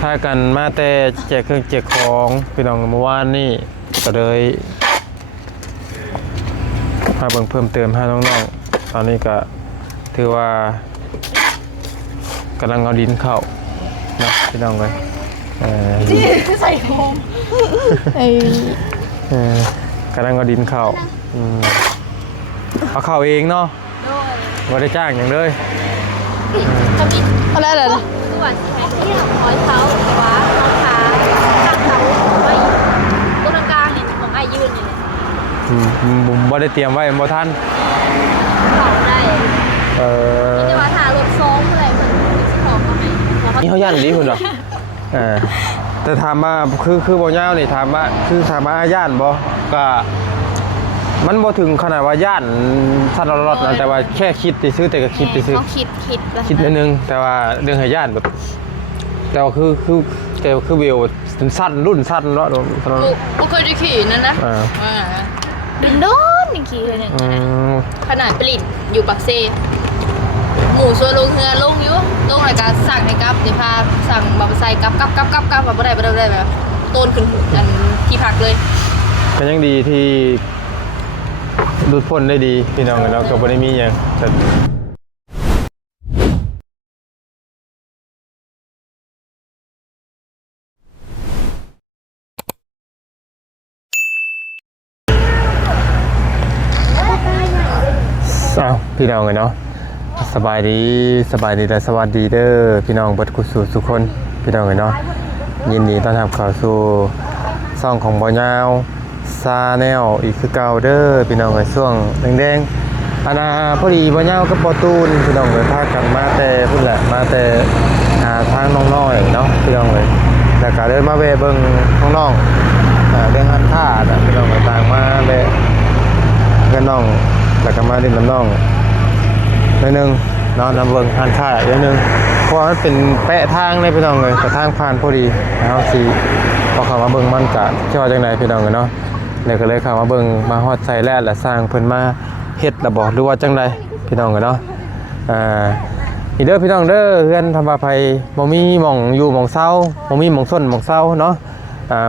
พากันมาแต่แจกเครื่องแจกของพี่น้องเมื่อวานนี่ก็เลยมาเบิ่งเพิ่มเติมให้น้องๆตอนนี้ก็ถือว่ากำลังเอาดินเข้านะพี่น้องเลยใส่โฟมกำลังเอาดินเข้าเอาเข้าเองเนาะไม่ได้จ้างอย่างเลยอะไรเหรอคือว่าที่ให้ที่หอยเขาขวาขาตั้งเขาไว้ตรงกลางเนี่ยของไอ้ยืนอยู่ผมไม่ได้เตรียมไว้บ่ทันเขาได้นี่จะว่าหารถซ้อมอะไรเหมือนที่เขาเขาไหมนี่เขาย่านดีคุณเหรอแต่ถามว่าคือบ่ยาวนี่ถามว่าย่านบ่ก็มันบ่ถึงขนาดว่าย่านสัตว์รอดนะแต่ว่าแค่คิดซื้อแต่ก็คิดซื้อเขาคิดนิดนึงแต่ว่าเรื่องให้ย่านแบบแต่ว่าคือวิวสั้นรุ่นสั้นเนาะกูเคยได้ขี่นั่นนะบินโดนนี่ขี่เลยเนี่ยขนาดผลิตอยู่ปักเซหมูส่วนลงเรือลงอยู่ลงรายการสั่งให้กับเดี๋ยวพาสั่งบาร์ไซกับแบบบ่ได้แบบต้นขึ้นอันที่พักเลยเป็นยังดีที่ดูดพ้นได้ดีพี่น้องเราก็บ่ได้มีอย่างพี่น้องเนาะสบายดีและสวัสดีเด้อพี่น้องบัดกุศลทุกคนพี่น้องเนาะยินดีต้อนรับเข้าสู่ช่องของบ่ยาวซาแนลอีกคือเก่าเด้อพี่น้องช่วงแดงๆอันพอดีบ่ยาวกับบ่ตูนพี่น้องพากันมาแต่พุ่นแหละมาแต่ทางน้องๆเนาะพี่น้องแล้วก็เดินมาแวะเบิ่งน้องๆเรื่องหันท่าพี่น้องต่างมาแวะกันน้องแล้วก็มาดินน้ำน้องนิดนึงนอนน้ำเบิ่งหันท่านิดนึงเพราะมันเป็นแปะทางเลยพี่น้องเลยแต่ทางผ่านพอดีแล้วสิพอเข้ามาเบิ่งมันจะเจ้าจังไดพี่น้องเนาะเลยก็เลยเข้ามาเบิ่งมาฮอดใส่แล้วและสร้างเพิ่นมาเฮ็ดระบบหรือว่าจังไดพี่น้องเนาะอีเด้อพี่น้องเด้อเฮือนทำบาไผบ่มีหม่องอยู่หม่องเซาบ่มีหม่องส้นหม่องเซาเนาะ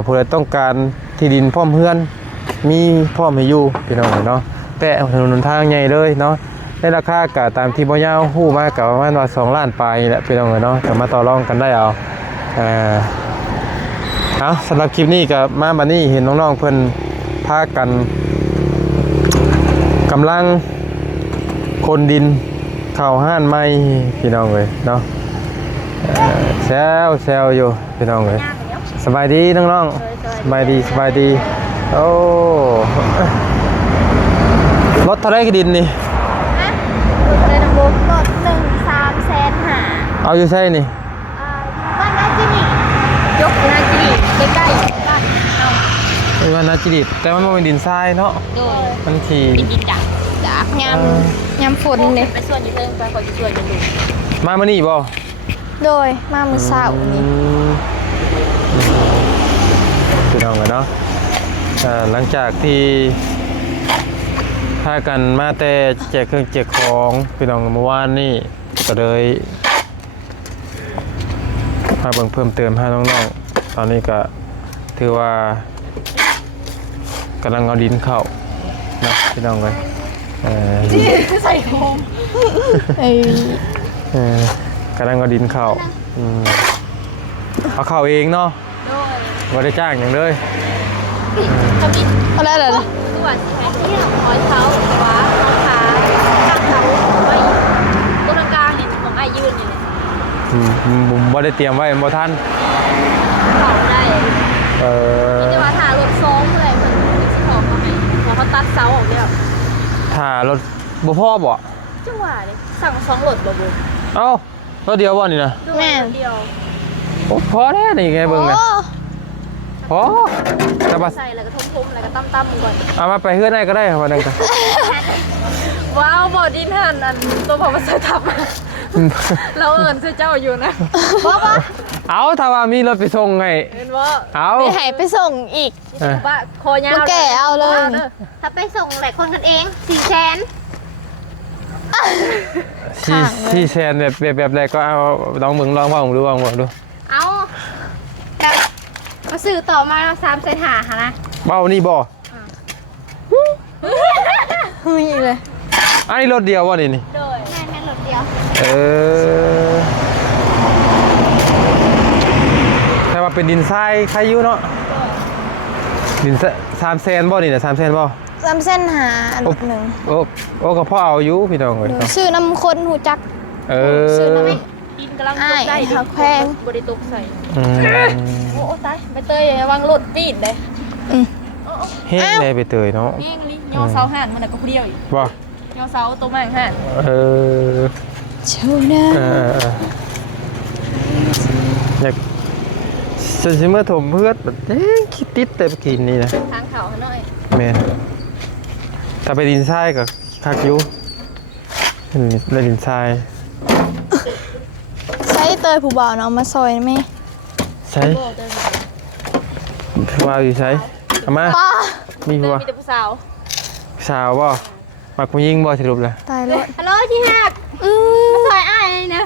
ผู้ใดต้องการที่ดินพร้อมเฮือนมีพร้อมให้อยู่พี่น้องเนาะแปะถนนทางใหญ่เลยเนาะในราคาก็ตามที่บ่ยาวฮู้มาก็ประมาณว่า2ล้านปลายนี่แหละพี่น้องเนาะก็มาต่อรองกันได้เอาสำหรับคลิปนี้ก็มาบัดนี้เห็นน้องๆเพิ่นพากันกำลังคนดินเข้าห้านใหม่พี่น้องเอ้ยเนาะแซวอยู่พี่น้องเอ้ยสบายดีน้องๆสบายดีโอ้รถเท่าไรก็ดินนี่เลยนะบุ๊กรถ1,350,000เอาอยู่ใช่นี่บ้านนาจินียกนาจีใกล้ๆบ้านเอาวันนาจิริแต่มันเป็นดินทรายเนาะมันขี่ดินจักยำฝนเลยไปส่วนอยู่เพิ่งไปคอยจะช่วยกันดูมานี่บ่โดยมามื้อเช้านี้พี่น้องกันเนาะหลังจากที่พากันมาแต่แจกเครื่องแจกของพี่น้องเมื่อวานนี่ก็เลยมาเบิ่งเพิ่มเติมให้น้องๆตอนนี้ก็ถือว่ากำลังเอาดินเข้านะพี่น้องเลยใส่โฟมกำลังเอาดินเข้าเอาเข้าเองเนาะไม่ได้จ้างอย่างเลยอะไรเหรอคือว่าที่ให้ที่หอยเขาขวาขาตั้งเขาไว้ตรงกลางเนี่ยของไอ้ยืนอยู่ผมไม่ได้เตรียมไว้บ่ทันเขาได้นี่จะว่าหารถซ้อมอะไรเหมือนที่เขาเขาไหมเขาตัดเสาออกเนี่ยถ่ารถบ่พ่อบ่จังหวะเลยสั่ง2รถบ่เอ้ารถเดียวบ่นี่นะแม่เดียวพอแล้วนี่ไงเบิ่งนะพอแต่ว่าใส่แล้วก็ทุ่มๆแล้วก็ตั้มๆก่อนเอามาไปเฮือนได้ก็ได้ครับวันนึงจ้ะว้าวบ่ดินหันอันตัวบ่มาใส่ทับเราเอิ้นเจ้าอยู่นะบ่เอาถ้าว่ามีรถไปส่งให้เห็นบ่เอาไปให้ไปส่งอีกว่าคอยาวแก่เอาเลยถ้าไปส่งหลายคนกันเอง400,000 400,000แบบใดก็เอาลองมึงลองว่าผมดูเอา มาซื้อต่อมา3 เซนหาค่ะนะ เบ้านี่บ่ เฮ้ยเลย อันนี้รถเดียวบ่นี่ โดยแม่รถเดียว แต่ว่าเป็นดินทรายใครอยู่เนาะดิน3 แสนบ่นี่น่ะ3 แสนบ่ 3 เซนหาหนึ่ง โอ้ก็พ่อเอาอยู่พี่น้องเอ้ย ซื้อน้ำคนหูจัก ซื้อน้ำ กินกำลังตกได้ หักแพง บริตกใส่ อืม โอ้ตายไปเตยระวังรถปีดเลย เฮ็ดได้ไปเตยเนาะ นี่ลิยอเสาห่านมันก็ผู้เดียวอีก บ่ ยอเสาตัวแม่งห่าน ชูนะ อยากฉันสิมาถมเพื่อนแบบคิดติดแต่กินนี่นะ ทางเขาหน่อย แม่นถ้าไปดินทรายก็คักอยู่ในดินทราย ใช้เตยผู้บ่าวเนาะมาซอยไหม ใช่ว่าอยู่ใช่เอามามี เดิน บ่ มีแต่ผู้สาว สาวบ่มักผู้หญิงบ่สรุปเลย ตายแล้ว ฮัลโหลที่หักมาซอยอ้ายนะ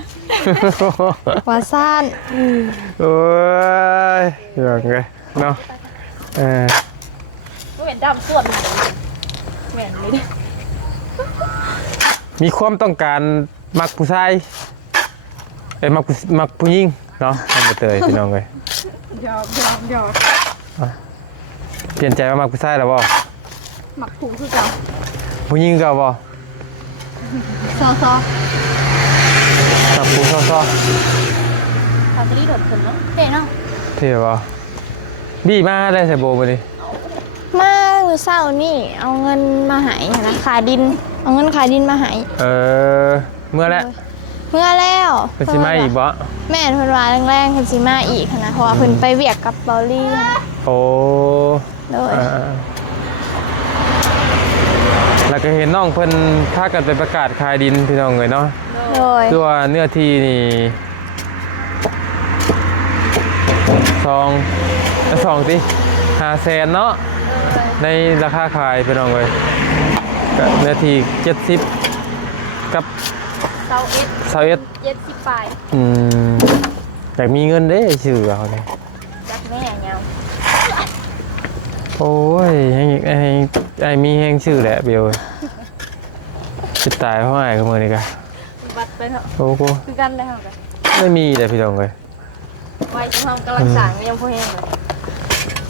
ว่าซ่าน โอ้ยอย่างไงเนาะก็เห็นดำส่วนแหวนเลย มีความต้องการมักผู้ชายมักผู้หญิงเนาะทำไปเตยพี่น้องเลย ยอม เปลี่ยนใจมามักผู้ชายแล้วบ่ หมักถุงคือเก่า ผู้หญิงก็บ่ ซอ มักผู้ซ้อ พาตรีโดดคนเนาะเท่เนาะ เท่บ่บี้มาได้ใส่โบบ่ดิ มาหรือเศร้านี่เอาเงินมาใหายนะขายดินเอาเงินขายดินมาใหาย เมื่อแล้ว เมื่อแล้ว เป็นสิมาอีกบ่ แม่เพิ่นว่าแรงๆเพิ่นสิมาอีกนะเพราะว่าเพิ่นไปเวียกกับเบอลลี่นะ โอ้ โดย แล้วก็เห็นน้องเพิ่นพากันไปประกาศขายดินพี่น้องเลยเนาะ โดย คือว่าเนื้อที่นี่สองติ500,000เนาะในราคาขายพี่น้องเลยก็เนื้อที่70กับ เซาเอส 21 70ปลาย อยากมีเงินเด้ชื่อเขาเนี่ย จักแม่เงา โอ้ยให้มีแห้งชื่อแหละเบลจะตายเพราะอะไรกันมือนี่กัน บัดไปเถอะ โอ้โห คือกันเลยเหรอกัน ไม่มีเลยพี่น้องเลย ไว้จะทำกำลังสั่งยังพอแห้งเลย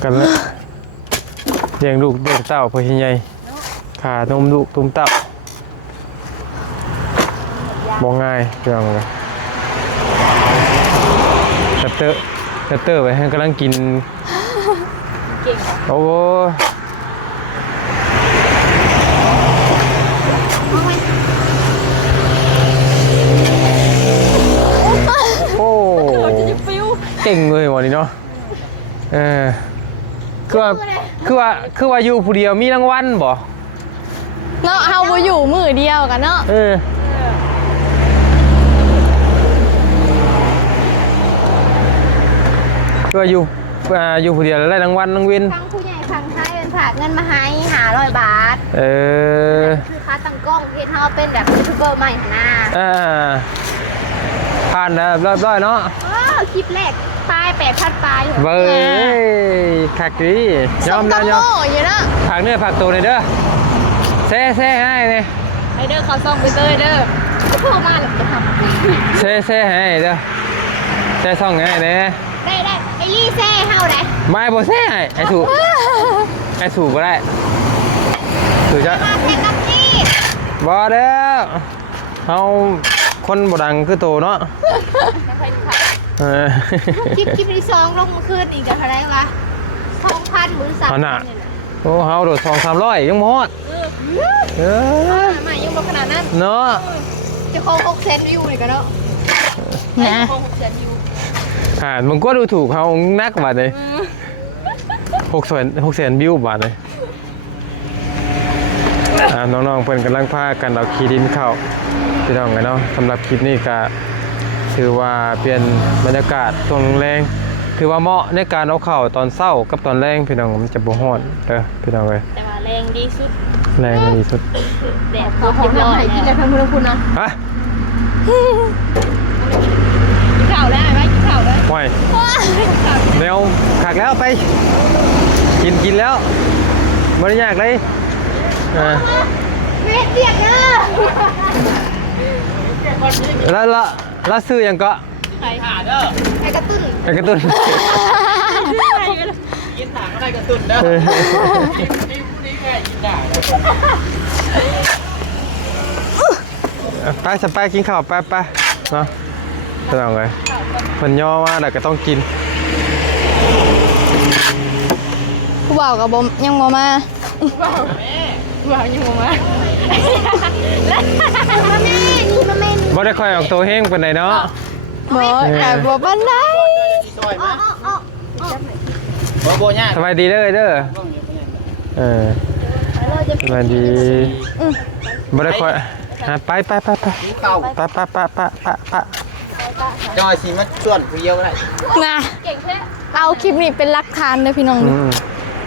กันแล้วเลี้ยงลูกเลี้ยงเต้าพอชิ้นใหญ่ขานมลูกตุ้มเต้าบอกง่ายพี่น้องเลยเตอร์ไปให้กำลังกิน เก่ง โอ้โหโอ้ จะฟิว เก่งเลยวันนี้เนาะคือว่าอยู่ผู้เดียวมีรางวัลบ่ เนาะเฮาบ่อยู่มือเดียวกันเนาะ คือว่าอยู่ผู้เดียวแล้วได้รางวัลรางวิน ทางผู้ใหญ่ทางไทยเป็นฝากเงินมาให้500 บาทคือค่าตั้งกล้องเฮ็ดเฮาเป็นแบบยูทูบเบอร์ใหม่หั่นน่ะ ผ่านแล้วเรียบร้อยเนาะ คลิปแรกปลาย8,000ปลาย เบ้ยคักดียอมแล้วยอม อยู่เนาะ ผักเนื้อผักตัวเลยเด้อแซ่ให้เลย ไปเด้อเขาซ่องไปเตยเด้อ โทรมาแล้วจะทำ แซ่ให้เด้อแซ่ซ่องให้เด้ ได้ไอ้ลี่แซ่เฮาได้ ไม่บ่แซ่ให้ไอ้ถูกก็ได้ถูกจะ มาแข่งกับนี่ บ่เด้อเฮาคนบ่ดังคือโตเนาะ คลิปที่2ลงเมื่อคืนอีกจะเท่าไหร่วะ 2,000 มื้อ3 อันน่ะโอ้เฮาโดด200-300ยังบ่ฮอดมายังบ่ขนาดนั้น เนาะ จะคง6เซนวิวนี่ก็เนาะ นะคง6 เดือนอยู่ มึงก็ดูถูกเฮานักบาดเลย600,000วิวบาดเลยน้องๆเพิ่นกำลังพากันเอาขี้ดินเข้าพี่น้องกันเนาะสำหรับคลิปนี้ก็ถือว่าเปลี่ยนบรรยากาศช่วงแรงถือว่าเหมาะในการเอาเข้าตอนเช้ากับตอนแรงพี่น้องมันจะบ่ฮ้อนเด้อพี่น้องเอ้ย แต่ว่าแรงดีสุด แรงดีสุด แดดเขาเรียบร้อยกินแต่เพิ่มคุณเนาะ ฮะ กินข้าวแล้วไหมกินข้าวแล้ว ห่วย แนวขักแล้วไปกินแล้วไม่ได้ยากเลยเม็ดเดียกเด้อ แล้วซื้อยังก็ ใครหาเด้อ ไอ้กระตุ้น ไอ้กระตุ้น กินหนังอะไรกระตุ้นเด้อนี่ผู้นี้แค่กินได้ไปสไปกินข้าวไปเนาะจะเอาไงเพิ่นย่อว่าแต่ก็ต้องกิน ผู้บ่าวกับบมยังบ่มาบ่าวยังบ่มาแล้วแม่นี่มาแม่นี่ บ่ได้คอยออกตัวเฮงปานใดเนาะ บ่แต่บ่ปานใด ซอยมาโบย่า สบายดีเด้อสบายดีบ่ได้คอยไปจอยสิมาส่วนผู้เดียวก็ได้ นะเอาคลิปนี้เป็นหลักฐานเลยพี่น้อง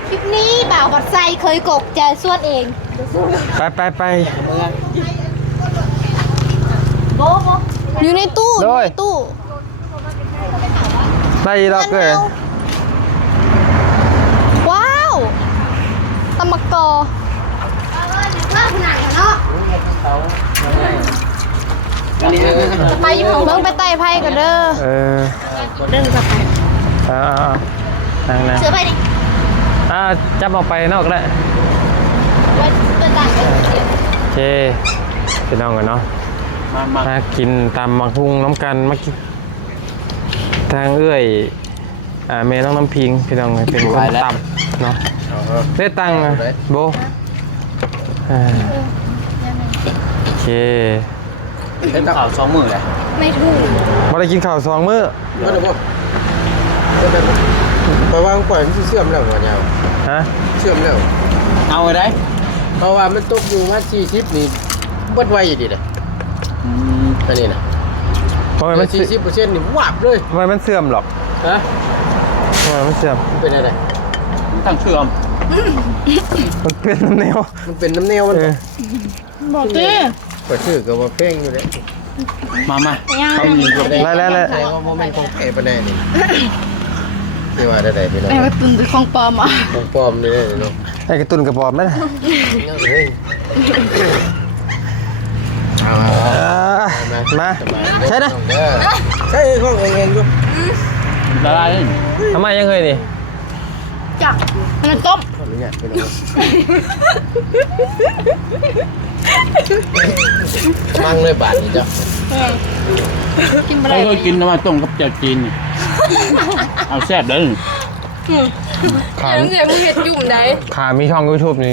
คลิปนี้บ่าวกับไซเคยกกจะสวดเองไปโบอยู่ในตู้ได้ดอกเลยว้าวตะมะกอไปอยู่ของเบิ้งไปไต่ไพ่กันเด้อเดินกับไปนั่งเสือไปดิจับออกไปนอกแล้วไปต่างกันโอเคไปน้องกันเนาะมากินตามมังคุงน้ำกันมากินทางเอื้อยเมย์น้องน้ำพิงพี่น้องเป็นคนตับเนาะได้ตังค์โบโอเคเป็นข่าว2 มื้อแหละไม่ถูกมาได้กินข้าว2 มื้อมาได้บ่เพราะว่าปล่อยมันเสื่อมแล้วว่าเนี่ยฮะเสื่อมแล้วเอาได้เพราะว่ามันตกอยู่ว่า40นี่บดไวอยู่ดิเด้อันนี้นะเพราะมัน 40%นี่วาบเลยทำไมมันเสื่อมหรอกฮะทำไมมันเสื่อมเป็นอะไรมันตั้งเสื่อมมันเป็นน้ำเนียว มันเป็นน้ำเนียวมันบอกดิก็ชื่อก็ว่าเพ่งอยู่เลยมาเขามีก็ได้แล้วใช่ว่าโมเมนต์ของแท้ปะแน่นี่ที่ว่าได้พี่น้อง ไอ้กระตุ้นของปลอมอ่ะของปลอมนี่เนาะไอ้กระตุนกระปอมนั่นมาใช่นะใช่ของเองดูอะไรทำไมยังเคยดิจักมันต้มเนี่ยพี่น้องมั่งเลยบาทนี่จ้ะกินอะไรเคยกินน้ำมันต้มกับเจ้าจีนเอาแซ่บเด้อขามึงเห็ดยุ่มไหนขามีช่อง YouTube นี่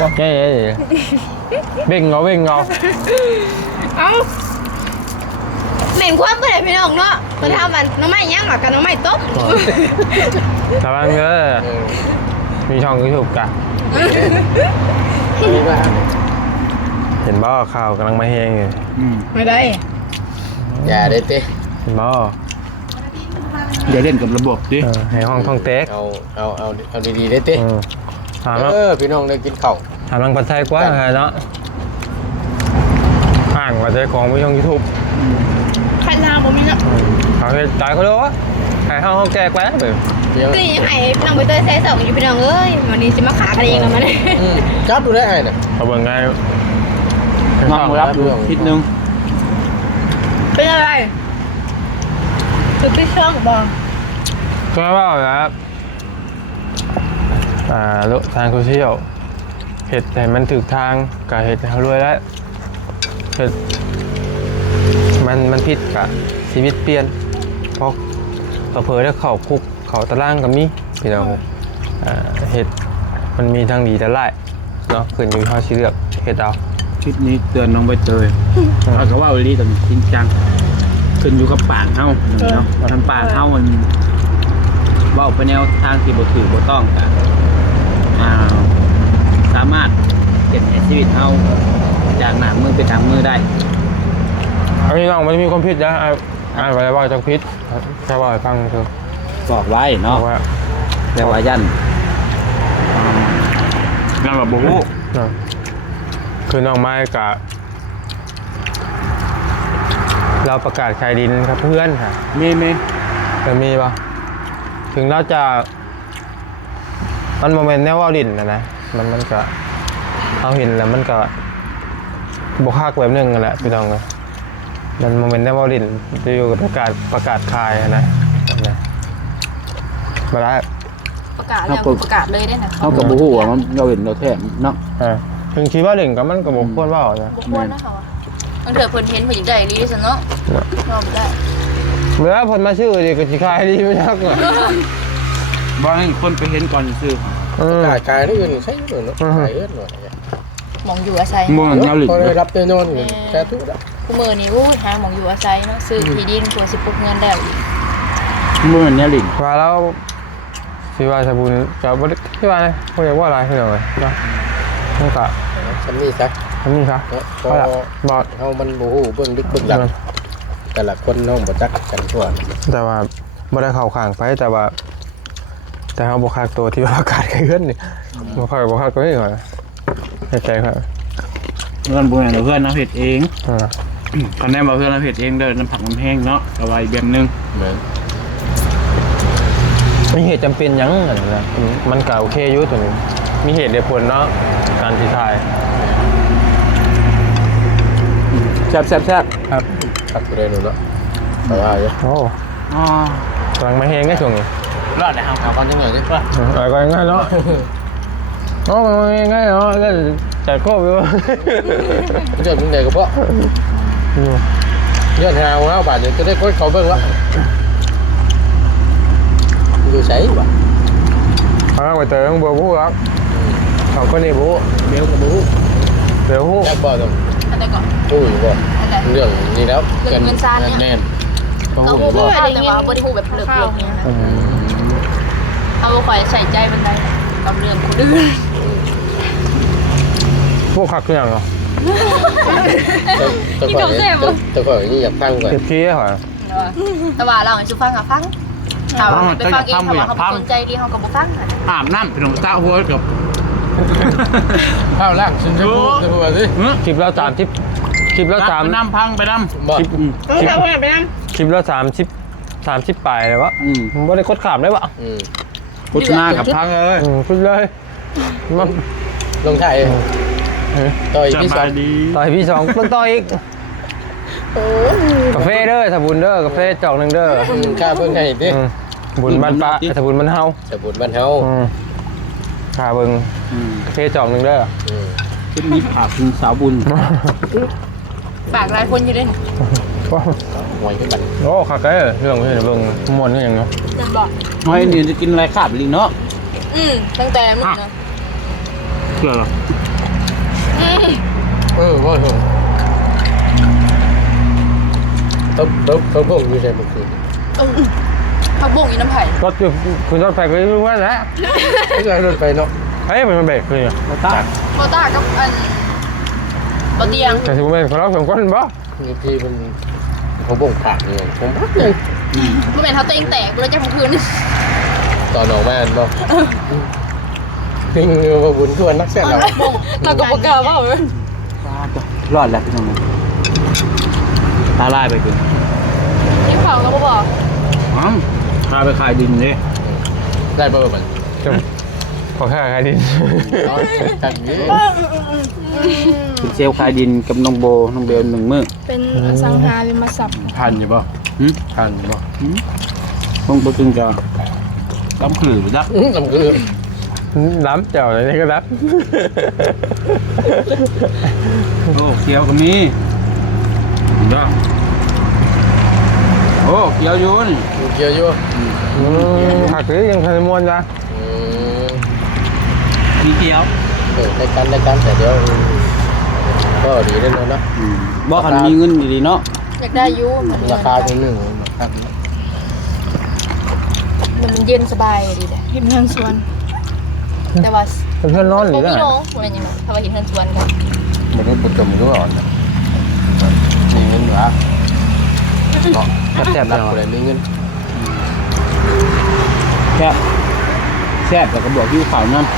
บอกแย่เบ่งเงาเอ้าเหม็นความเปิดพี่น้องเนาะมันทำมันน้องไม้ย่างหมักกับน้องไม้ต้มระวังเด้อมีช่อง YouTube กะเห็นบ่ข่าวกำลังมาแห้งอยู่ไม่ได้อย่าได้เต้เห็นบ่อย่าเล่นกับระบบดิให้ห้องท่องเต็กเอาดีๆได้เต้พี่น้องได้กินข้าวถามลังปัจจัยกว่าเนาะอ่านปัจจัยของมีช่อง YouTube ใครทางผมมีเนาะเขาจะจ่ายเขาด้วยขายห้องแก่กว่าเลยคือยังไงน้องไปเตยใส่สองอยู่พี่น้องเอ้ยวันนี้จะมาขากันเองแล้วมันจับดูได้ไงเนี่ยเอาเบิ่งไงน้องรับดูคิดนึงเป็นอะไรคือพี่ช่องบอกก็ว่าครับทางโซเชียลเห็ดแต่มันถึกทางกับเห็ดเขารวยแล้วเห็ดมันผิดกับชีวิตเปลี่ยนเพราะเผลอได้เข่าคุกเข่าตะล่างกับมีพี่น้องเห็ดมันมีทั้งดีและร้ายเนาะขึ้นอยู่ที่เขาเลือกเห็ดเอาคลิปนี้เตือนน้องใบเตยเขาว่าวันนี้ต้องจริงจังขึ้นอยู่กับปากเฮาเนาะทางปากเฮามันว่าไปแนวทางที่บ่ถือบ่ต้องกันสามารถเปลี่ยนชีวิตเฮาจากหน้ามือไปทางมือได้อันนี้น้องมันมีความผิดนะไว้ว่าจะผิดแค่ว่าให้ฟังเถอะบอกไว้เนาะแต่ว่ายันแบบบู๊คือน้องไม้กับ เราประกาศขายดินครับเพื่อนค่ะ มี จะมีปะถึงเราจะมันโมเมนต์แนวว่าดินนะมันก็เอาเห็นแล้วมันก็บวกคักแบบนึงนั่นแหละพี่น้องเลยมันโมเมนต์แนวว่าดินจะอยู่กับประกาศขายนะมาได้ ประกาศแล้วประกาศเลยได้นะ เฮาก็บ่ฮู้ว่ามันเราเห็นเราแท้เนาะ ถึงคิดว่าดินก็มันก็บอกควรว่านะ บุคคลนะคะวะมันเถอะเพิ่นเห็นเพิ่นอยากได้ดีซั่นเนาะรอบ่ได้ เมื่อผลมาชื่อดีก็สิขายดีไม่ชักเลย บ่ให้คนไปเห็นก่อนซื้อ กายนี่อื่นใช่หรือเปล่าขายเอื้อนหน่อย หมองอยู่อาศัย บ่แนวหลิ พอได้รับแน่นอนแค่ทุกข์ละ กูมื้อนี้อู้หาหมองอยู่อาศัยเนาะซื้อที่ดินกว่าสิปลูกเงินแล้วอีก บ่แนวหลิ ว่าแล้วสิว่าสบุญจะบ่ได้ที่ว่าเขาเรียกว่าอะไรพี่น้องเลยเนาะนั่นก็ ฉันนี่ซะ อันนี้ครับ พอ บอด เฮามันบ่ฮู้เบื้องลึกเบื้องหลังแต่ละคนน้องบ่จักกันทั่ว แต่ว่าบ่ได้เข้าข้างไปแต่ว่า แต่เขาบ่คักตัวที่ว่าประกาศใครขึ้นนี่บ่คักตัวนี้ก่อนใจครับ เพื่อนบ่แม่นเพื่อนนะเฮ็ดเอง อ่า คันแน่บ่เพื่อนนะเฮ็ดเองเด้อน้ำผักน้ำแห้งเนาะเอาไว้แบบนึง เหมือน มีเหตุจำเป็นหยังนั่นแหละมันก็โอเคอยู่ตัวนี้มีเหตุผลเนาะการที่ทาย แซ่บ ครับ ขับไปเลยหนูเนาะแต่ว่าเยอะ โอ้ อ๋อก ำลังมาเฮงได้ช่วงนี้ รอดแล้วครับ เอากันจังหน่อยดิว่า อะไรก็ง่ายเนาะโอ้ง่ายเนาะแล้วจัดครบอยู่ เรื่องมึงใดก็เพราะเรื่องหาวบาทเดี๋ยวจะได้ค่อยเขาเบิ่งว่าอยู่ใส่บ่ เขาไปเติมบัวผู้ครับเขาก็นี่ผู้ เดี๋ยวก็บ่ฮู้ เดี๋ยวผู้ จักบ่ต้อง อันใดก่อน ฮู้อยู่บ่ อันใด เรื่องนี้แล้ว เงินซานเนี่ย แน่นต้อง เรา ฮู้ ฮู้ บ่ ข่าวแต่ว่าบ่ได้ฮู้แบบเลิกๆเนี่ยนะเอาบ่ค่อยใส่ใจปานใดกับเรื่องคนอื่น ผู้ขักคืออย่างเหรอ แต่ก่อนนี่อยากฟังก่อน เก็บขี้เหรอ แต่ว่าเราให้สุฟังอ่ะฟังถ้าว่าไปฟังเองถ้าว่าเขาบ่สนใจดีเขาก็บ่ฟังอะ อาบน้ำพี่น้องตาหัวกับ ข้าวล่างฉันจะพูดจะพูดสิ คลิปแล้วสามคลิปคลิปแล้วสาม น้ำพังไปน้ำ บ่ คลิปคลิปแล้ว30ปลายเลยวะมันไม่ได้คดขามได้ปะ โฆษณากับพังเลย พูดเลยมัน ลงถ่ายต่อยพี่สอง ต่อยพี่สองเพิ่งต่อยอีกกาแฟเด้อสบุญเด้อกาแฟจอกหนึ่งเด้อ ข้าเพิ่งให้ดิ บุญบ้านปะสบุญบ้านเฮา สบุญบ้านเฮา ข้าเบิ่งกาแฟจอกหนึ่งเด้อ ชุดนี้ผ่าคุณสาวบุญ ฝากหลายคนอยู่เด้น หวยขึ้นบัน โอ้ขักได้เรื่องที่เบิ่งมวนนี่อย่างเนาะ จะบอก น้อยนี่จะกินอะไรขาดลิงเนาะ ตั้งแต่มึงเนาะ เชื่อหรอ ว่าเหรอเขาพวกอยู่ใช่เมื่อคืน ผักบุ้งอีน้ำไผ่ รถอยู่คุณรถไฟก็รู้ว่าแล้ว ไม่ใช่รถไฟเนาะ เฮ้ยมันเบรกเลย มาตา โบต้ากับอันบะเตียง แต่ถือว่าเป็นคนเราสองคนบ่ บางทีมันเขาบ่งขาดเนี่ยผมพักเลย มันเป็นเขาตัวเองแตกเลยจะของคืน ตอนออกมาบ่ถึงว่าบุญทวนนักแสดงเรา เราก็ประกาศว่าเออ รอดแล้วพี่น้องตาลายไปกิน ที่เขาก็บอก พาไปขายดินเลย ได้ป่ะมัน จบขอแค่ใครดิ กันนี้ เป็นเซลขายดินกับน้องโบน้องเบลหนึ่งมื้อ เป็นอสังหาริมทรัพย์ ทันอยู่ป่ะทันป่ะ คงไปจึงจะต้องขือไปจ้ะ ลำคือ ล้ำเจ้าอะไรนี่ก็รับ โอ้เขียวก็มีจ้ะโอ้เขียวอยู่นี่ เกี่ยวอยู่ หักหรือยังทันมวนจ้ะ มีเขียว ได้กันแต่เดี๋ยวก็ดีแน่นอนนะ บอกคันมีเงินดีๆเนาะ อยากได้ยูมัน ราคาตรงนึงครับ มันเย็นสบายดีเลย เห็นเงินส่วน แต่ว่า เพื่อนนอนหรือ ไม่ ไง น้องเป็นยังไงถ้าว่าเห็นเงินชวนกัน มันก็ประจมก็อ่อนมีเงินหรอ แซ่บๆ รั เนาะ อะไรมีเงิน แซ่บแซ่บแล้วก็บอกหิ้วข่าวน้ำ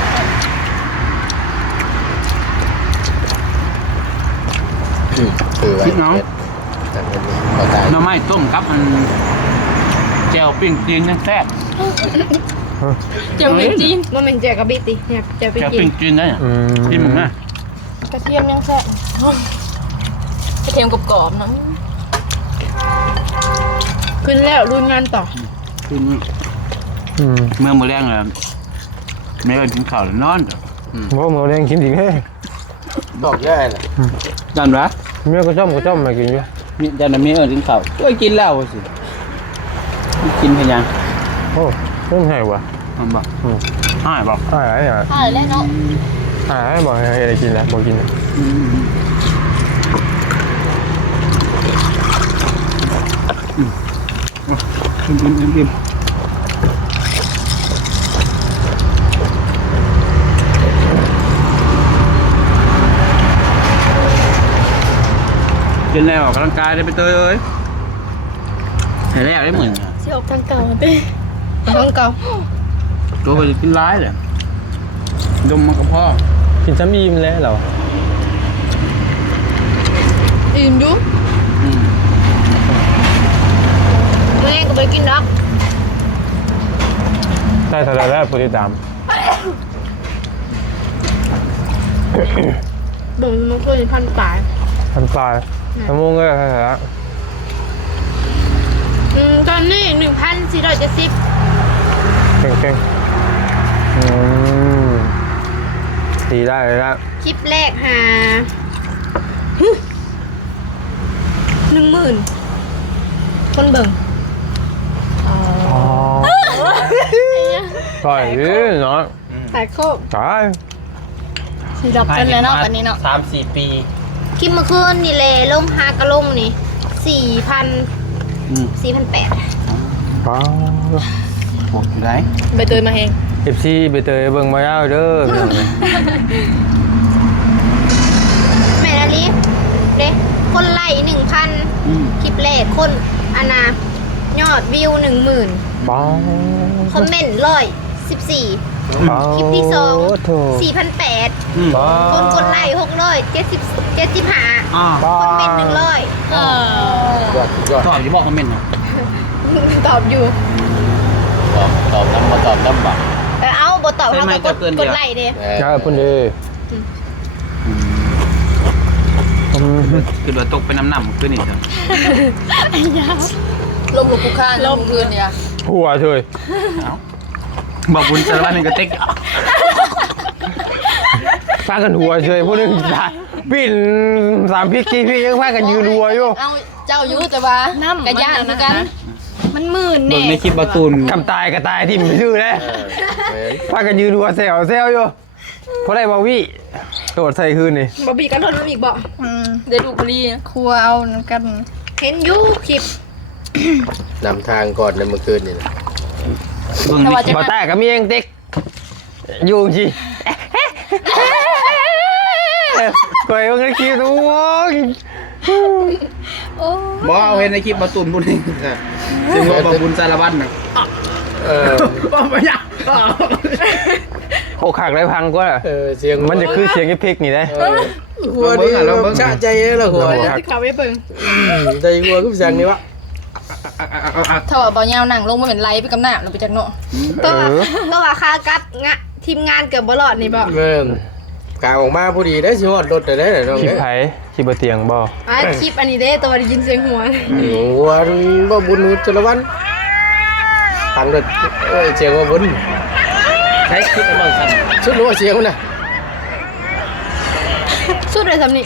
ถือไว้ คิดเนาะ แต่เป็น บ่ตาย หน่อไม้ต้มกับมันแจ่วปิ้งจีนยังแซ่บ เจียวเป็นจีน มันเป็นแจกกระบิติเนี่ยจะไป แจ่ว กิน ปิ้งจีนได้เนี่ย อืม กินมึงนะ กระเทียมยังแซ่บ กระเทียมกรอบๆนะ ขึ้นแล้วลุยงานต่อ กิน อืม เมื่อมื้อแรงเลยไม่ได้กินข้าวแล้วนอนจ้ะ ว่าหมูแดงกินอีกเฮ้ย บอกง่ายน่ะ จันวะ เมียก็จ้อมมากินอยู่ มีจันมีกินข้าวโอ้ยกินแล้วสิกินเพียงยัง โอ้เรื่องไงวะ มันบอกหายบอก อะไรอ่ะ ใช่แล้วเนาะ อะไรบอกให้อะไรกินแล้วบอกกินแล้ว กินกินแล้วออกกำลังกายได้ไปเตยเอ้ยเห็นแล้วได้เหมือน สิออกทางเก่าเต้ทางเก่า ตัวไปกินร้ายเลยดมมันกับพ่อ กินซ้ำอิ่มแล้วเหรอ อิ่มอยู่แม่ก็ไปกินนัก ได้เท่าไรแล้วผู้ติดตาม บ่งมันเคยพันปลาย พันปลายชั่วโมงก็ได้แล้ว ตอนนี้1,470 เก่งดีได้เลยละ คลิปแรกหา10,000คนเบิ่ง อ๋อต่อยดิเนาะ แต่โคบ ตาย สีดอกกันเลยเนาะวันนี้เนาะ 3-4 ปี คลิปเมื่อคืนนี่แหละลง5กะลงนี่4,800 ป้า ปวดอยู่ไหน ใบเตยมาเอง FC ไปเตยเบิ่งมาแล้วเด้อ แม่นาลีเด้คนไล่ 1,000 คลิปแรกคนยอดวิว 10,000 ป้า คอมเมนต์114 คลิปที่ โถ 2 4,800 ป้า คนกดไลค์675 อ่า ป้า คอมเมนต์100 ยอดยอด ตอบจะบอกคอมเมนต์นะ ตอบอยู่ ตอบน้ำมาตอบน้ำบัก เอาบ่ตอบเขาก็กดไลค์เด้ จ้าพุ่นดี คือโดยตกเป็นน้ำขึ้นอีกจ้ะ ลมหลุกคุกคานลมคืนเนี่ย หัวเถย บอกบุญสารวัตรหนึ่งกระเต็ก พากันหัวเฉยพวกนึงปิ่น3 พี่กี่พี่ยังพากันยืนหัวอยู่ เอาเจ้าอยู่แต่ว่าน้ำกระย่างเหมือนกัน มันหมื่น เบิ่ แน่ งในคลิปบาตูน กำตายก็ตายที่มันชื่อแล้วพากันยืนหัวแซวอยู่เพราะได้บาวี่โดดใส่คืนนี่ บ่บีกันทนอีกบ่ ได้ดูบุรีครัวเอาน้ำกัน เห็นอยู่คลิป นำทางก่อนในเมื่อคืนนี่นะ เบิ่งในคลิป บ่าแต่ก็มีเองเด็กอยู่จีก่อยว่ากันคิดโอ้ย บอกเอาเห็นในคลิปบาตูนบุญนี่ซึ่งว่าบอกบุญสารวัตรนะ บอกไปยัง โคขากได้พังก็ เสียง มันจะคือเสียงไอ้เพกนี่ได้ หัวนี่ชะใจแล้วหัว ครับ ที่เขาไปเบิ่ง ใจหัวก็เสียงนี่วะ ถ้าว่าเบาเงาหนังลงมาเป็นไรไปกำหน้าเราไปจากเนาะ ตัวว่าค่ากับทีมงานเกือบบ่รอดนี่บ่ แม่นกลางออกมาพอดีได้สิฮอดรถได้ได้น้อง คลิป เอ้ย ไผคลิปบ่เตียงบ่ คลิปอันนี้เด้ตัวได้ยินเสียงหัว หัวบ่บุญจรวันตังรถเอ้ยเสียงว่าบุญ ใช้คลิปอะไรกัน ชุดรู้ว่าเสียงมันน่ะ สุดเลยสำนี่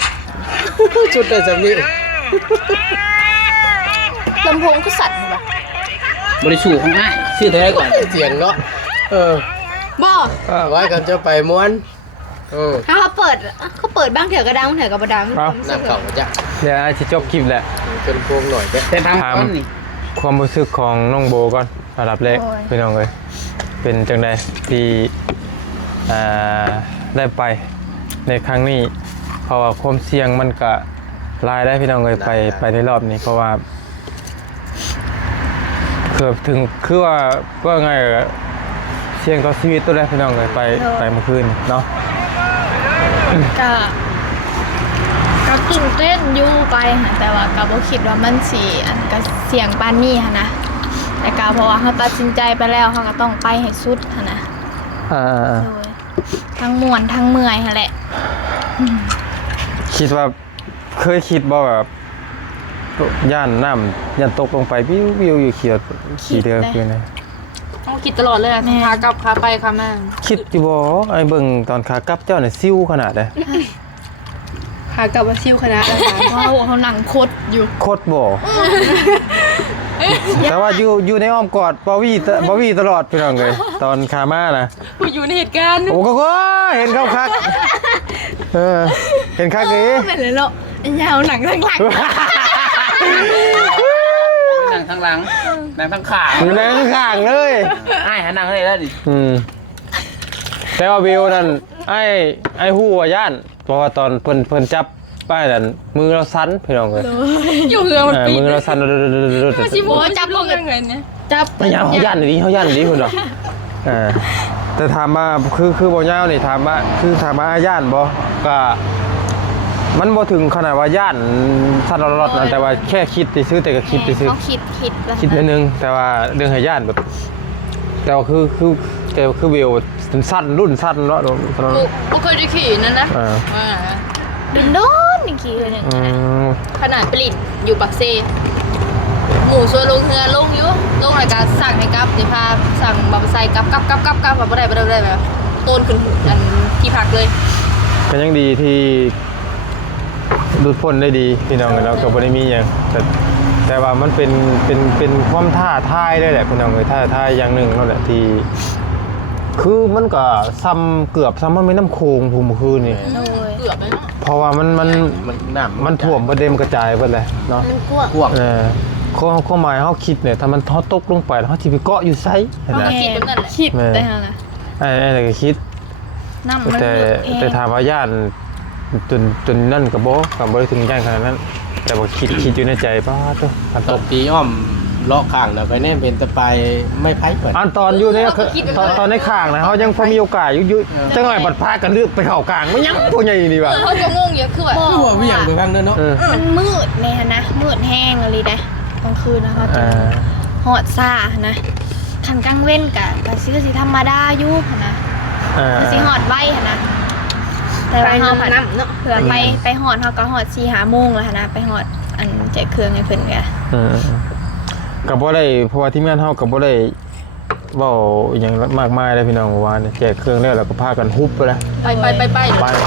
ชุดได้สำนี้ ลำโพงก็สั่นแบบ บริสูของง่ายชื่อเท่าไรก่อน เสียงเนาะบ่ ไว้กันจะไปม้วนถ้าเขาเปิดบ้างเถอะก็ดังเถอะก็บ่ดัง น้ำเข่าจ้ะ เดี๋ยวสิจบคลิปแหละ เป็นพวงหน่อยแค่ แต่ทางก้อนนี่ ความรู้สึกของน้องโบก่อนระดับแรกพี่น้องเอ้ยเป็นจังไดที่ได้ไปในครั้งนี้เพราะว่าความเสี่ยงมันก็รายได้พี่น้องเอ้ยไปในรอบนี้เพราะว่าเกือบถึงคือว่าไงอะเสี่ยงต่อชีวิตตัวแรกพี่น้องเอ้ยไปเมื่อคืนเนาะ ก็ ตื่นเต้นอยู่ไปค่ะแต่ว่าก็บ่คิดว่ามันสิอันก็เสี่ยงปานนี้ค่ะนะแต่ก็เพราะว่าเฮาตัดสินใจไปแล้วเฮาก็ต้องไปให้สุดค่ะนะ อ่า โดยทั้งม่วนทั้งเมื่อยหั่นแหละ คิดว่าเคยคิดบ่แบบย่านน้ำย่านตกลงไปวิววิวอยู่ขี่เรือคืนนะ ต้องคิดตลอดเลยอะขากลับขาไปขามา คิดอยู่บ่ไอ้เบิ่งตอนขากลับเจ้าเนี่ยซิ่วขนาดใด ขากลับมาซิ่วคณะนะคะ ว้าวเขาหนังคดอยู่ โคตรบ่แต่ว่าอยู่ในอ้อมกอดบอวี่ตลอดพี่น้องเลยตอนขามานะ ผู้อยู่ในเหตุการณ์ โอ้ก็เห็นเขาคักเห็นคักเอ๋ ไม่เลยเนาะยาวหนังทั้งหลัง นั่งทั้งหลังนั่งทั้งขา อยู่ในข้างเลย ไอ้หานั่งให้ได้ดิ แต่ว่าวิวนั่นไอ้ฮู้ว่าย่านเพราะว่าตอนเพิ่นจับป้ายนั่นมือเราสั่นพี่น้องเลย อยู่เรือมันปีน มือเราสั่น ชิโมจับลงยังไงเนี่ย จับ ไม่ยาวเขาย่านดีคุณดอกแต่ถามว่าคือบ่ยาวนี่ถามว่าย่านบ่ก็มันบ่ถึงขนาดว่าย่านสั่นรอดนะแต่ว่าแค่คิดซื้อแต่ก็คิดซื้อ เขาคิดแล้ว คิดนิดนึงแต่ว่าเรื่องให้ย่านแบบแต่ว่าคือวิวสั้นรุ่นสั้นเนาะ กูเคยได้ขี่นั่นนะ โดนอีกทีเลยเนี่ย ขนาดปลินอยู่ปักเซหมูส่วนลงเรือลงอยู่ลงรายการสั่งให้กลับสิพาสั่งบาร์ไซกลับแบบบ่ได้แบบต้นขึ้นอันที่พักเลย ก็ยังดีที่ดูดพ้นได้ดีพี่น้องเราก็บ่ได้มีอย่างแต่ว่ามันเป็นความท้าทายเลยแหละพี่น้องท้าทายอย่างหนึ่งนั่นแหละที่คือมันก็เกือบซ้ำมันไม่น้ำโคงภูมิคืนนี่ เกือบเลยเนาะ เพราะว่ามันน้ำ มันท่วมประเด็นกระจายไปเลยเนาะ มันกลัว พวก ข้อหมายเขาคิดเนี่ยถ้ามันทอดตกลงไปแล้วเขาที่ไปเกาะอยู่ไซนะ คิดแต่นะ ไอ้อะไรก็คิด น้ำมัน แต่ถามว่าย่านจนนั่นกับโบกับบริถึงย่านขนาดนั้น แต่ว่าคิดอยู่ในใจป้าตัวอัน ต ต ก ก ตีอ้อมเลาะข้างแล้วไปแน่เป็นตะไปไม่ไพ่เปิด อันตอนอยู่เนี่ยตอนในข้างนะเขายังพอมีโอกาสอยู่จังหน่อยบัดพากันเลือกไปเข้ากลางไม่ยังพวกใหญ่ดีว่ะ เขาจะงงเยอะคือแบบ คือว่าวิ่งไปข้างนั้นเนาะ มันมืดเนี่ยนะมืดแห้งอะไรได้กลางคืนนะคะหอดซ่านะขันกลางเว้นกับซื้อสีธรรมดาอยู่นะสีหอดใบนะแต่ว่าหอดน้ำเนาะเผื่อไปหอดเขาก็หอด4-5 โมงแล้วนะไปหอดอันแจกเครื่องให้เพิ่นกัน กับบ่ได้เพราะว่าที่งานเฮากับบ่ได้เว้าอย่างมากมายเลยพี่น้องว่าแจกเครื่องแล้วเราก็พากันฮุบไปแล้ว ไป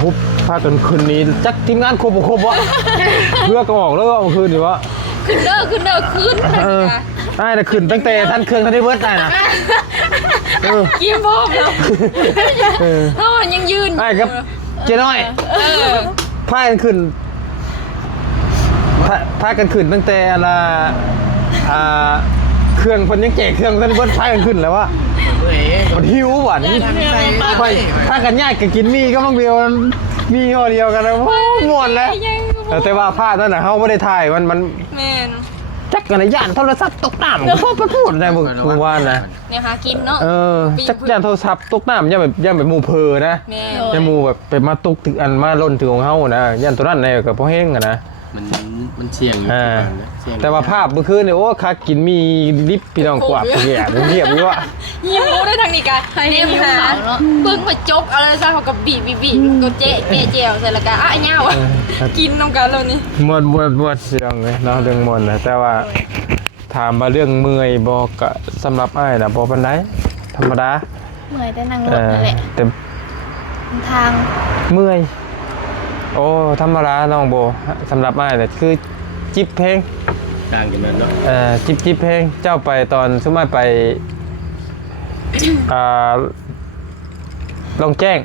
ฮุบพากันคืนนี้จักทีมงานครบบ่ครบวะเพื่อก็ออกแล้วว่าคืนนี่วะ ขึ้นเด้อขึ้น ได้น่ะขึ้นตั้งแต่ทันเครื่องทันได้เบิดได้น่ะ กินพร้อมแล้วเขายังยืน ไอ้ครับเจ๊น้อยพากันขึ้นตั้งแต่เครื่องเพิ่นยังแจกเครื่องทันเบิดพากันขึ้นแล้ววะมันหิวหวานนี่ไปพากันญาติกันกินมีก็บางเดียวมีห่อเดียวกันแล้วม่วนแล้วแต่ว่าภาพนั่นน่ะเฮาบ่ได้ถ่ายมัน แม่น จักกันย่านโทรศัพท์ตกน้ำพ่อพูดได้มึงว่านะ เนี่ยหากินเนาะ จักย่านโทรศัพท์ตกน้ำย่านแบบหมู่เพอนะ แม่ ย่านหมู่แบบไปมาตกถึงอันมาล่นถึงของเฮานะย่านตัวนั้นเนี่ยก็บ่แห้งอ่ะนะ มันเสี่ยงอยู่ แต่ว่าภาพเมื่อคืนเนี่ยโอ้คักกินมีลิปพี่น้องกว่าเหี้ยเงียบอยู่ว่ะ ยิ้มรู้ได้ทางนี้กันเนี่ยหาเบิ่งมาจกอะไรซะเขากับบีก็เจ๊เจียวใส่ละกันอ่ะเงากินน้ำกันแล้วนี่ มวนเสียงเลยเนาะเรื่องมวนนะแต่ว่าถามมาเรื่องเมื่อยบ่ก็สำหรับอ้ายน่ะบ่ปานใดธรรมดา เมื่อยแต่นั่งรถนั่นแหละ แต่ ทาง เมื่อยโอ้ธรรมดาน้องโบสำหรับอ้ายเนี่ยคือจิบเพลง ต่างกันนั้นเนาะ จิบเพลงเจ้าไปตอนสมัยไปลองแจ้ง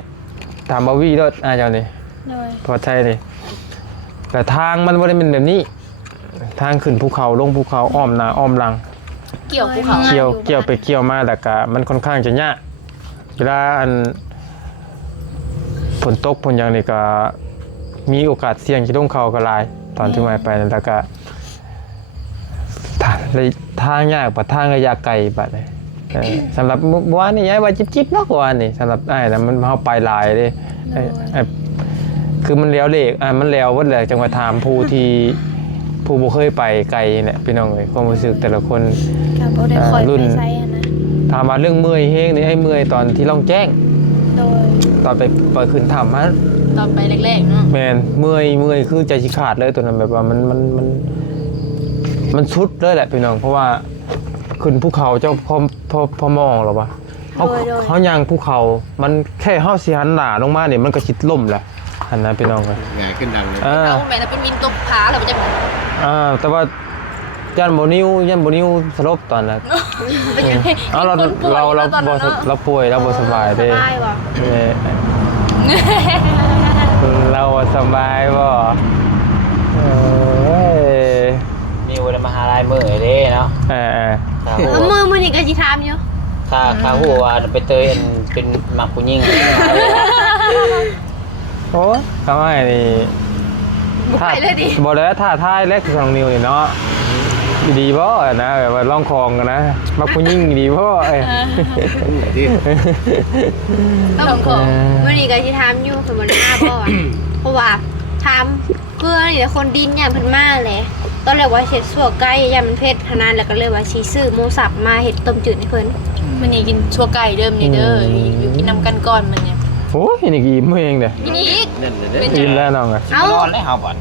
ถามบาวี่ด้วยเจ้านี่ เลย พอใช่นี่แต่ทางมันไม่ได้เป็นแบบนี้ทางขึ้นภูเขาลงภูเขาอ้อมหน้าอ้อมหลัง เกี่ยวภูเขา เกี่ยวไปเกี่ยวมาแต่กะมันค่อนข้างจะยากเวลาอันฝนตกฝนอย่างนี้ก็มีโอกาสเสี่ยงจะลงเขาก็หลายตอนที่มาไปนั่นแล้วก็ทางยากกว่าทางระยะไกลบัดเลยสำหรับเมื่อวานนี่ย้ายว่าจิบๆเนาะกว่านี่สำหรับไอ้นะมันเฮาไปหลายเด้ คือมันแล้วเด็กมันแล้ววัดแหละจังหวัดถามผู้ที่ผู้บ่เคยไปไกลเนี่ยพี่น้องเอ้ยความรู้สึกแต่ละคน กับโบได้คอย รุ่น ไปใช้นะ ถามมาเรื่องเมื่อยเฮงนี่ให้เมื่อยตอนที่ล่องแจ้ง โดย ตอนไปขึ้นถ้ำมัน ตอนไปแรกๆเนาะ แมนเมื่อยคือใจสิขาดเลยตัวนั้นแบบว่ามันสุดเลยแหละพี่น้องเพราะว่าขึ้นภูเขาเจ้าพอมองหรอวะเขาย่างภูเขามันแค่เฮาสิหันหน้าลงมาเนี่ยมันก็สิล่มแหละหันนะพี่น้องกัน ง่ายขึ้นดังเลย เอาแม่น่ะเป็นมินตกผาแล้วมันจะ แต่ว่ายันโบนิวสลบตอนนั้นเราป่วยเราบ่สบายเด้ สบายบ่ เราสบายบ่มีวันมหาลัยมือเด้เนาะ มือนี่ก็สิถามอยู่ ข้าหัวว่าไปเตยเป็นมักผู้หญิง โอ้ทำไมนี่ ไปเลยดิ บอกเลยว่าท่าท้ายแรกคือของนิวนี่เนาะดีบ่นะแบบว่าล่องคลองกันนะมักผู้หญิงดีบ่ ต้องขอ มื้อนี้ก็สิถามอยู่คือบ่ได้มาบ่เพราะว่าถามคือนี่แหละคนดินเนี่ยเพิ่นมาแหละตอนแรกว่าเฮ็ดสั่วไก่ยามมันเผ็ดขนาดแล้วก็เลยว่าสิซื้อหมูสับมาเฮ็ดต้มจืดให้เพิ่น มันนี่กินชัวไก่เดิมนี่เด้ออยู่กินน้ำกันก่อนมันเนี่ย โอ้ยนี่กี่มื้อเองเด้ กินอีก นั่นเลย เป็น กินแล้วน้องอ่ะ เอ้า นอนเลยเฮาบ่อน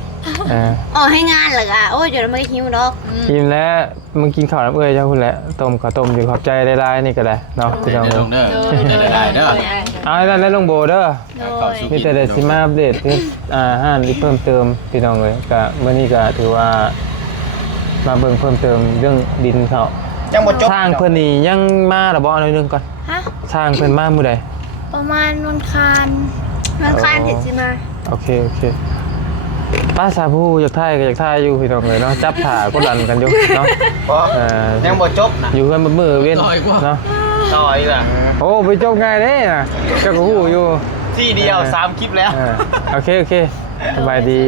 ให้งานเหรออ่ะโอ้ยเดี๋ยวมันหิวดอก กินแล้วมึงกินข้าวน้ำเอ้ยเจ้าคุณแหละต้มข้าวต้มอยู่ขอบใจได้หลายนี่ก็ได้เนาะพี่น้อง เด้อเด้อเด้อ เอาให้นั่นแล้วลงโบเด้อ เข้าสู่ มีแต่เด็ดสิมาอัปเดตที่อาหารที่เพิ่มเติมพี่น้องเลยก็เมื่อนี้ก็ถือว่ามาเบิ่งเพิ่มเติมเรื่องดินเขา ยังบ่จบ สร้างเพิ่นนี่ยังมาหรือบ่เอาหน่อยหนึงก่อน ฮะ สร้างเพิ่นมามื้อใด ประมาณวันคานเห็นสิมา โอเคป้าสาผู้อยากถ่ายก็อยากถ่ายอยู่พี่น้องเลยเนาะจับถ่ากดดันกันอยู่เนาะ บ่ยังบ่จบนะ อยู่กันมื้อเว้นเนาะ ต่ออีกล่ะ โอ้ไปจบง่ายเด้น่ะเจ้าก็ฮู้อยู่ ที่เดียว3คลิปแล้ว โอเคสบายดี